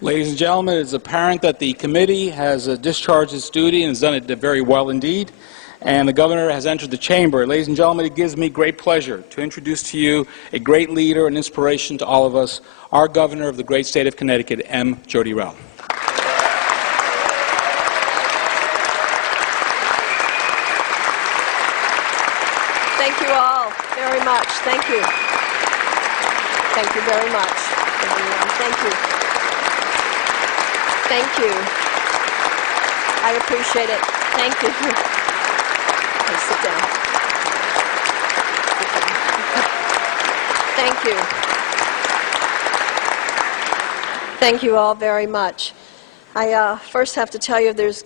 Ladies and gentlemen, it is apparent that the committee has discharged its duty and has done it very well indeed, and the governor has entered the chamber. Ladies and gentlemen, it gives me great pleasure to introduce to you a great leader and inspiration to all of us, our governor of the great state of Connecticut, M. Jody Rell. Thank you all very much. Thank you. Thank you very much, everyone. Thank you. Thank you. I appreciate it. Thank you. Okay, sit down. Thank you. Thank you all very much. I first have to tell you there's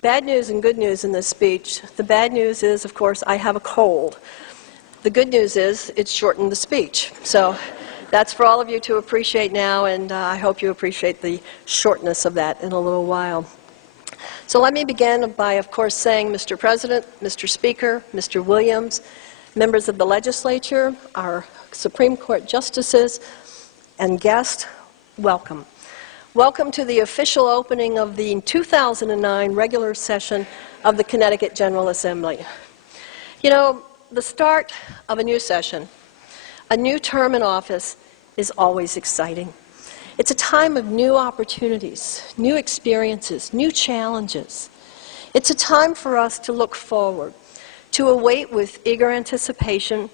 bad news and good news in this speech. The bad news is, of course, I have a cold. The good news is it's shortened the speech. So that's for all of you to appreciate now, and I hope you appreciate the shortness of that in a little while. So let me begin by, of course, saying, Mr. President, Mr. Speaker, Mr. Williams, members of the legislature, our Supreme Court justices, and guests, welcome. Welcome to the official opening of the 2009 regular session of the Connecticut General Assembly. You know, the start of a new session, a new term in office, is always exciting. It's a time of new opportunities, new experiences, new challenges. It's a time for us to look forward, to await with eager anticipation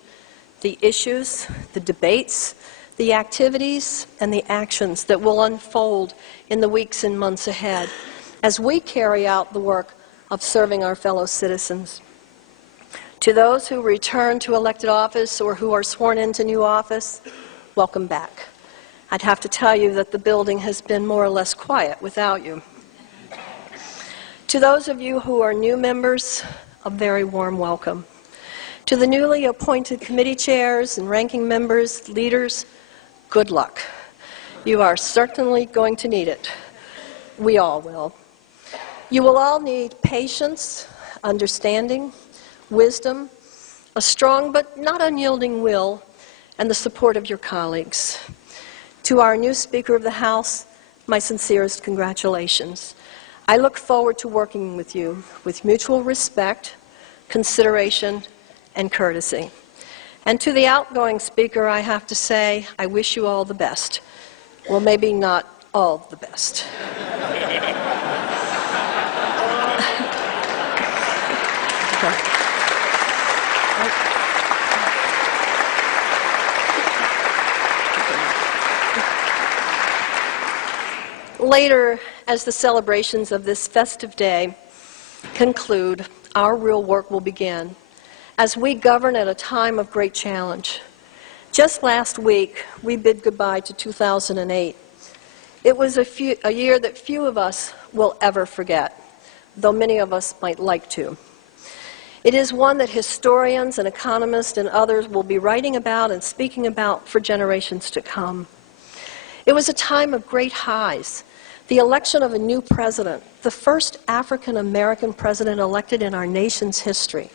the issues, the debates, the activities, and the actions that will unfold in the weeks and months ahead as we carry out the work of serving our fellow citizens. To those who return to elected office or who are sworn into new office, welcome back. I'd have to tell you that the building has been more or less quiet without you. To those of you who are new members, a very warm welcome. To the newly appointed committee chairs and ranking members, leaders, good luck. You are certainly going to need it. We all will. You will all need patience, understanding, wisdom, a strong but not unyielding will, and the support of your colleagues. To our new Speaker of the House, my sincerest congratulations. I look forward to working with you with mutual respect, consideration, and courtesy. And to the outgoing Speaker, I have to say, I wish you all the best. Well, maybe not all the best. Later, as the celebrations of this festive day conclude, our real work will begin as we govern at a time of great challenge. Just last week, we bid goodbye to 2008. It was a year that few of us will ever forget, though many of us might like to. It is one that historians and economists and others will be writing about and speaking about for generations to come. It was a time of great highs. The election of a new president, the first African-American president elected in our nation's history.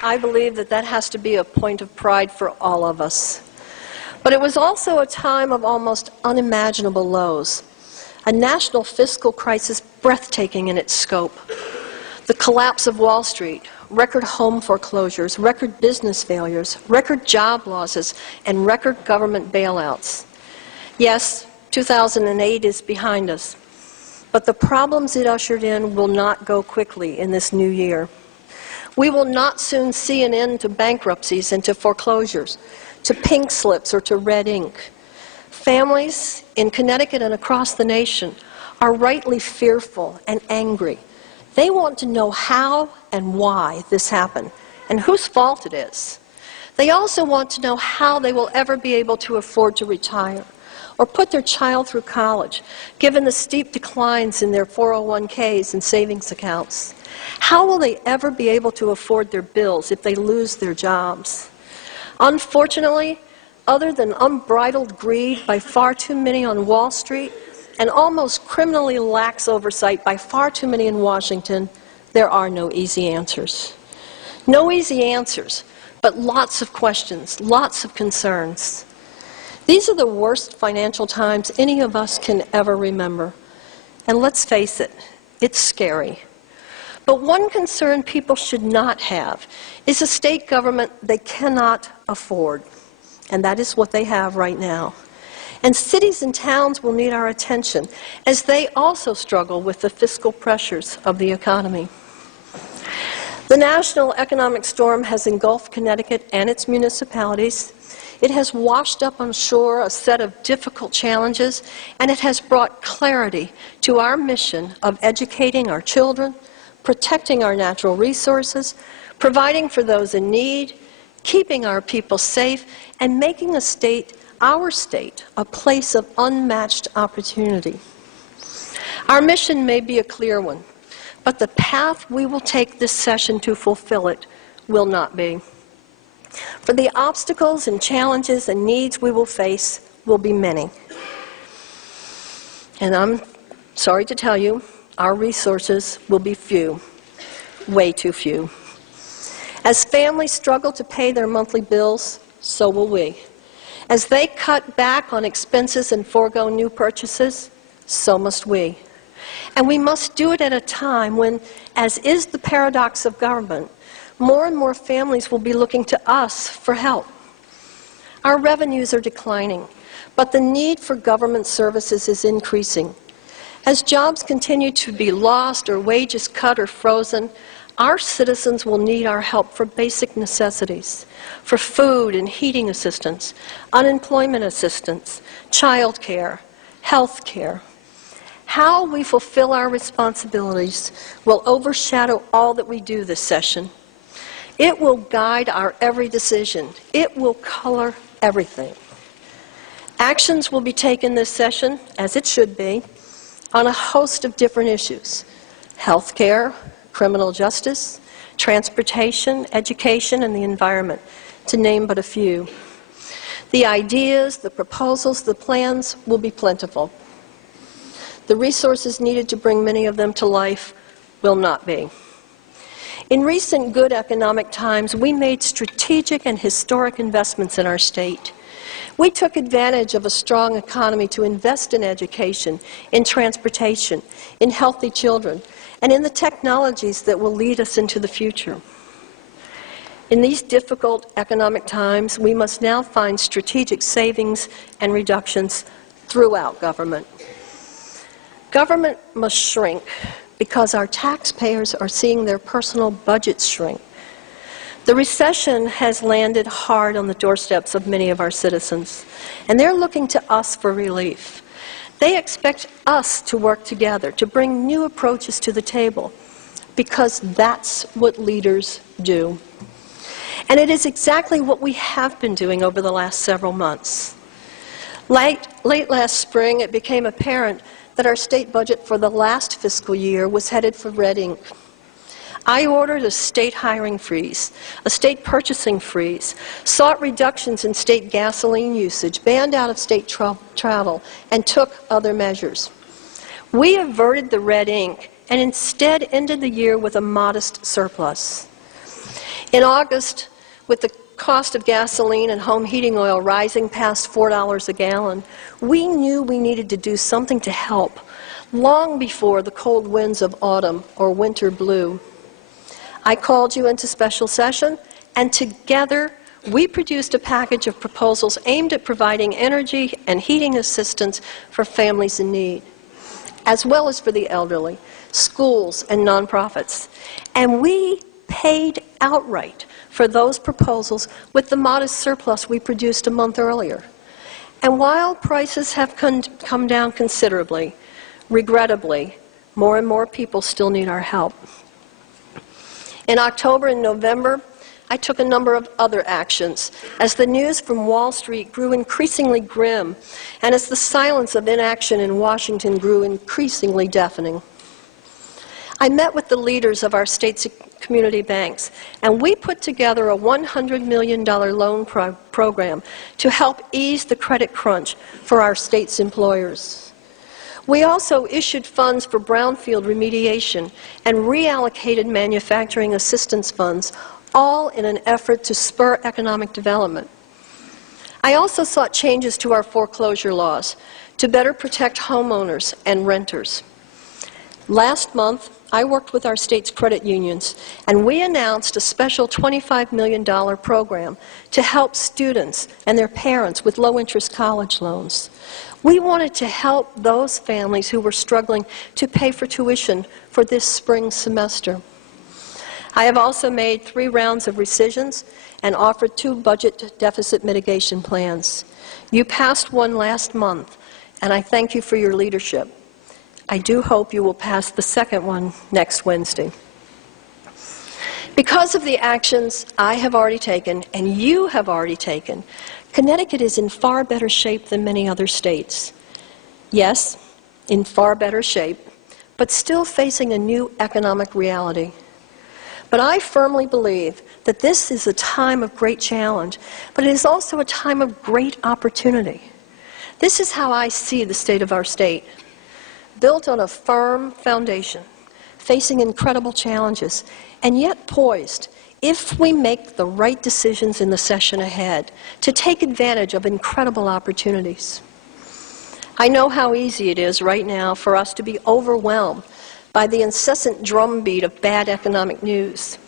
I believe that has to be a point of pride for all of us. But it was also a time of almost unimaginable lows. A national fiscal crisis breathtaking in its scope. The collapse of Wall Street, record home foreclosures, record business failures, record job losses, and record government bailouts. Yes, 2008 is behind us, but the problems it ushered in will not go quickly in this new year. We will not soon see an end to bankruptcies and to foreclosures, to pink slips or to red ink. Families in Connecticut and across the nation are rightly fearful and angry. They want to know how and why this happened and whose fault it is. They also want to know how they will ever be able to afford to retire or put their child through college, given the steep declines in their 401ks and savings accounts. How will they ever be able to afford their bills if they lose their jobs? Unfortunately, other than unbridled greed by far too many on Wall Street and almost criminally lax oversight by far too many in Washington, there are no easy answers. No easy answers, but lots of questions, lots of concerns. These are the worst financial times any of us can ever remember. And let's face it, it's scary. But one concern people should not have is a state government they cannot afford. And that is what they have right now. And cities and towns will need our attention as they also struggle with the fiscal pressures of the economy. The national economic storm has engulfed Connecticut and its municipalities. It has washed up on shore a set of difficult challenges, and it has brought clarity to our mission of educating our children, protecting our natural resources, providing for those in need, keeping our people safe, and making our state, a place of unmatched opportunity. Our mission may be a clear one, but the path we will take this session to fulfill it will not be. For the obstacles and challenges and needs we will face will be many. And I'm sorry to tell you, our resources will be few, way too few. As families struggle to pay their monthly bills, so will we. As they cut back on expenses and forego new purchases, so must we. And we must do it at a time when, as is the paradox of government, more and more families will be looking to us for help. Our revenues are declining, but the need for government services is increasing. As jobs continue to be lost or wages cut or frozen, our citizens will need our help for basic necessities, for food and heating assistance, unemployment assistance, child care, health care. How we fulfill our responsibilities will overshadow all that we do this session. It will guide our every decision. It will color everything. Actions will be taken this session, as it should be, on a host of different issues: health care, criminal justice, transportation, education, and the environment, to name but a few. The ideas, the proposals, the plans will be plentiful. The resources needed to bring many of them to life will not be. In recent good economic times, we made strategic and historic investments in our state. We took advantage of a strong economy to invest in education, in transportation, in healthy children, and in the technologies that will lead us into the future. In these difficult economic times, we must now find strategic savings and reductions throughout government. Government must shrink because our taxpayers are seeing their personal budgets shrink. The recession has landed hard on the doorsteps of many of our citizens, and they're looking to us for relief. They expect us to work together, to bring new approaches to the table, because that's what leaders do. And it is exactly what we have been doing over the last several months. Late last spring, it became apparent that our state budget for the last fiscal year was headed for red ink. I ordered a state hiring freeze, a state purchasing freeze, sought reductions in state gasoline usage, banned out-of-state travel, and took other measures. We averted the red ink and instead ended the year with a modest surplus. In August, with the cost of gasoline and home heating oil rising past $4 a gallon, we knew we needed to do something to help long before the cold winds of autumn or winter blew. I called you into special session, and together we produced a package of proposals aimed at providing energy and heating assistance for families in need, as well as for the elderly, schools, and nonprofits. And we paid outright for those proposals with the modest surplus we produced a month earlier. And while prices have come down considerably, regrettably, more and more people still need our help. In October and November, I took a number of other actions as the news from Wall Street grew increasingly grim and as the silence of inaction in Washington grew increasingly deafening. I met with the leaders of our state's community banks, and we put together a $100 million loan program to help ease the credit crunch for our state's employers. We also issued funds for brownfield remediation and reallocated manufacturing assistance funds, all in an effort to spur economic development. I also sought changes to our foreclosure laws to better protect homeowners and renters. Last month, I worked with our state's credit unions, and we announced a special $25 million program to help students and their parents with low-interest college loans. We wanted to help those families who were struggling to pay for tuition for this spring semester. I have also made 3 rounds of rescissions and offered 2 budget deficit mitigation plans. You passed one last month, and I thank you for your leadership. I do hope you will pass the second one next Wednesday. Because of the actions I have already taken and you have already taken, Connecticut is in far better shape than many other states. Yes, in far better shape, but still facing a new economic reality. But I firmly believe that this is a time of great challenge, but it is also a time of great opportunity. This is how I see the state of our state. Built on a firm foundation, facing incredible challenges, and yet poised, if we make the right decisions in the session ahead, to take advantage of incredible opportunities. I know how easy it is right now for us to be overwhelmed by the incessant drumbeat of bad economic news.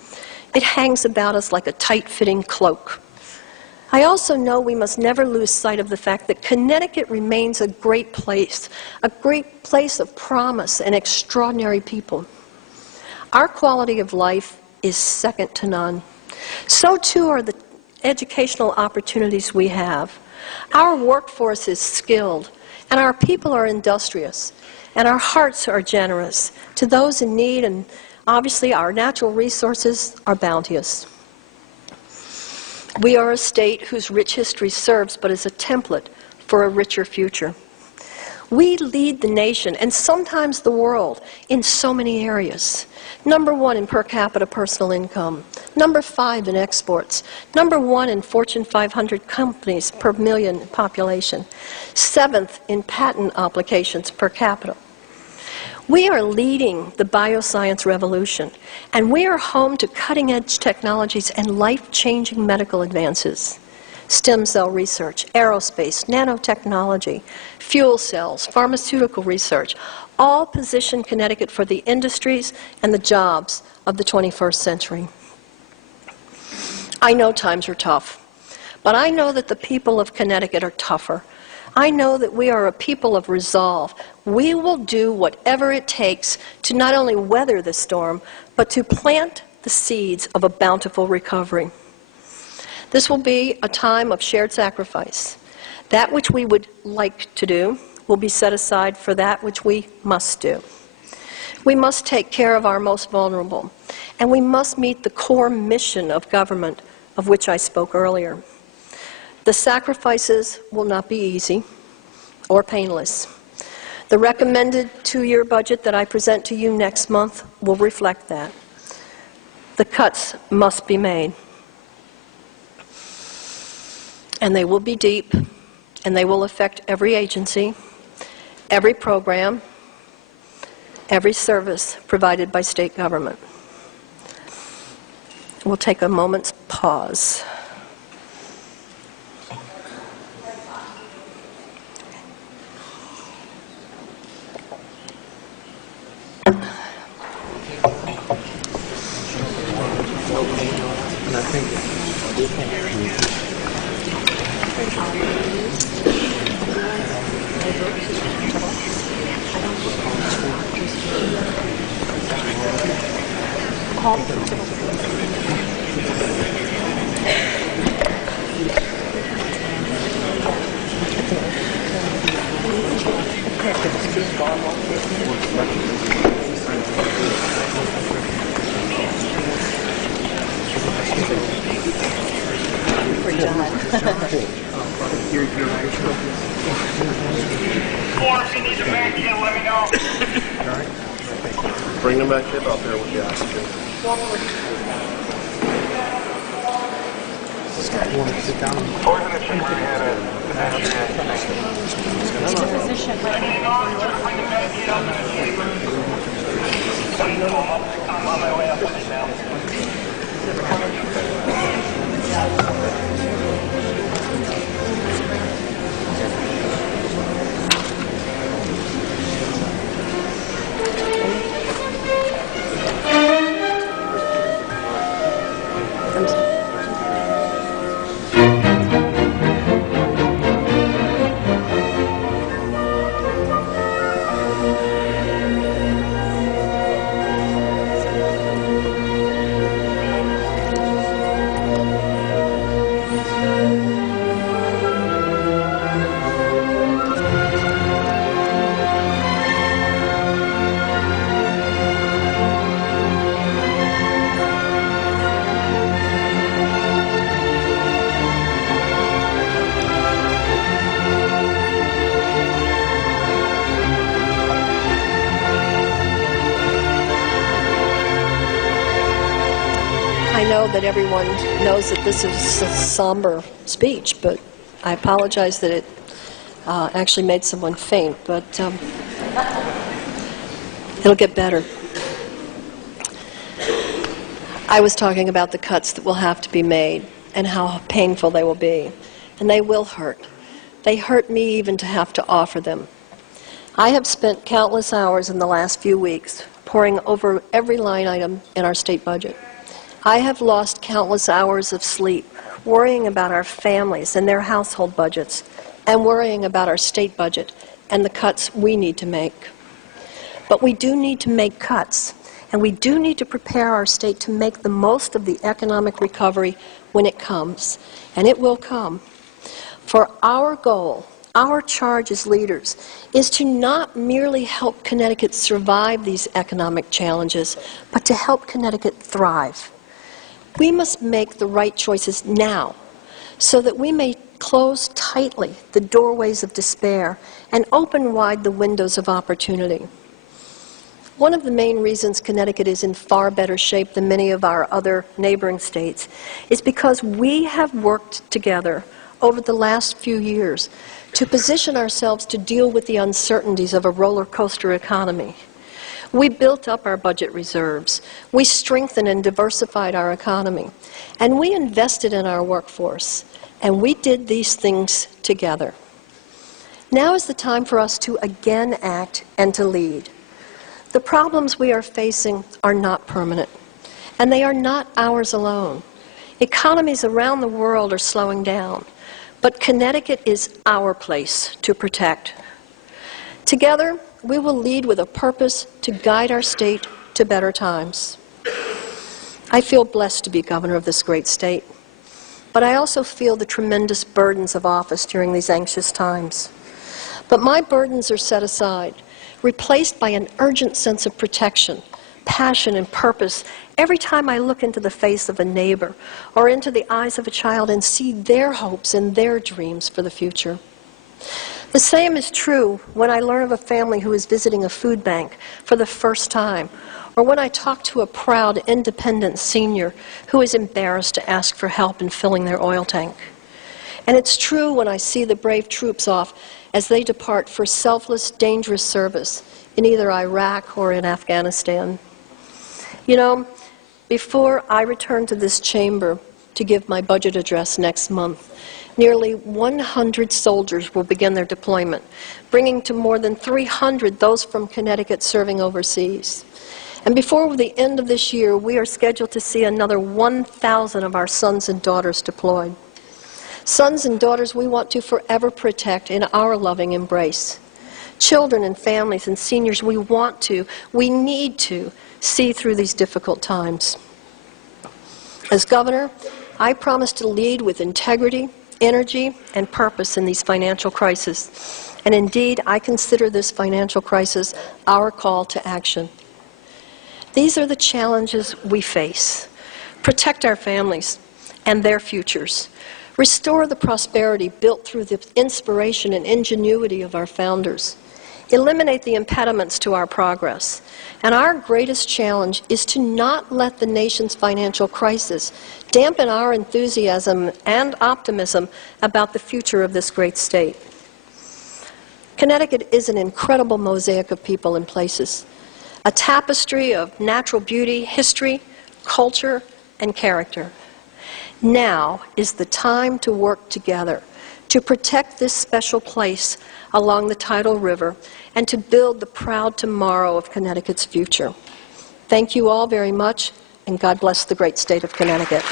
It hangs about us like a tight-fitting cloak. I also know we must never lose sight of the fact that Connecticut remains a great place of promise and extraordinary people. Our quality of life is second to none. So too are the educational opportunities we have. Our workforce is skilled, and our people are industrious, and our hearts are generous to those in need, and obviously our natural resources are bounteous. We are a state whose rich history serves but as a template for a richer future. We lead the nation, and sometimes the world, in so many areas. Number 1 in per capita personal income. Number 5 in exports. Number 1 in Fortune 500 companies per million population. 7th in patent applications per capita. We are leading the bioscience revolution, and we are home to cutting-edge technologies and life-changing medical advances. Stem cell research, aerospace, nanotechnology, fuel cells, pharmaceutical research, all position Connecticut for the industries and the jobs of the 21st century. I know times are tough, but I know that the people of Connecticut are tougher. I know that we are a people of resolve. We will do whatever it takes to not only weather the storm, but to plant the seeds of a bountiful recovery. This will be a time of shared sacrifice. That which we would like to do will be set aside for that which we must do. We must take care of our most vulnerable, and we must meet the core mission of government of which I spoke earlier. The sacrifices will not be easy or painless. The recommended 2-year budget that I present to you next month will reflect that. The cuts must be made. And they will be deep, and they will affect every agency, every program, every service provided by state government. We'll take a moment's pause. Bring them back up there with the oxygen. I know that everyone knows that this is a somber speech, but I apologize that it actually made someone faint, but it'll get better. I was talking about the cuts that will have to be made and how painful they will be, and they will hurt. They hurt me even to have to offer them. I have spent countless hours in the last few weeks poring over every line item in our state budget. I have lost countless hours of sleep worrying about our families and their household budgets and worrying about our state budget and the cuts we need to make. But we do need to make cuts, and we do need to prepare our state to make the most of the economic recovery when it comes, and it will come. For our goal, our charge as leaders, is to not merely help Connecticut survive these economic challenges, but to help Connecticut thrive. We must make the right choices now so that we may close tightly the doorways of despair and open wide the windows of opportunity. One of the main reasons Connecticut is in far better shape than many of our other neighboring states is because we have worked together over the last few years to position ourselves to deal with the uncertainties of a roller coaster economy. We built up our budget reserves, we strengthened and diversified our economy, and we invested in our workforce, and we did these things together. Now is the time for us to again act and to lead. The problems we are facing are not permanent, and they are not ours alone. Economies around the world are slowing down, but Connecticut is our place to protect. Together, we will lead with a purpose to guide our state to better times. I feel blessed to be governor of this great state, but I also feel the tremendous burdens of office during these anxious times. But my burdens are set aside, replaced by an urgent sense of protection, passion, and purpose every time I look into the face of a neighbor or into the eyes of a child and see their hopes and their dreams for the future. The same is true when I learn of a family who is visiting a food bank for the first time, or when I talk to a proud, independent senior who is embarrassed to ask for help in filling their oil tank. And it's true when I see the brave troops off as they depart for selfless, dangerous service in either Iraq or in Afghanistan. You know, before I return to this chamber to give my budget address next month, nearly 100 soldiers will begin their deployment, bringing to more than 300 those from Connecticut serving overseas. And before the end of this year, we are scheduled to see another 1,000 of our sons and daughters deployed. Sons and daughters we want to forever protect in our loving embrace. Children and families and seniors we need to see through these difficult times. As governor, I promise to lead with integrity, energy, and purpose in these financial crises. And indeed, I consider this financial crisis our call to action. These are the challenges we face. Protect our families and their futures. Restore the prosperity built through the inspiration and ingenuity of our founders. eliminate the impediments to our progress. And our greatest challenge is to not let the nation's financial crisis dampen our enthusiasm and optimism about the future of this great state. Connecticut is an incredible mosaic of people and places, a tapestry of natural beauty, history, culture, and character. Now is the time to work together to protect this special place along the tidal river and to build the proud tomorrow of Connecticut's future. Thank you all very much, and God bless the great state of Connecticut.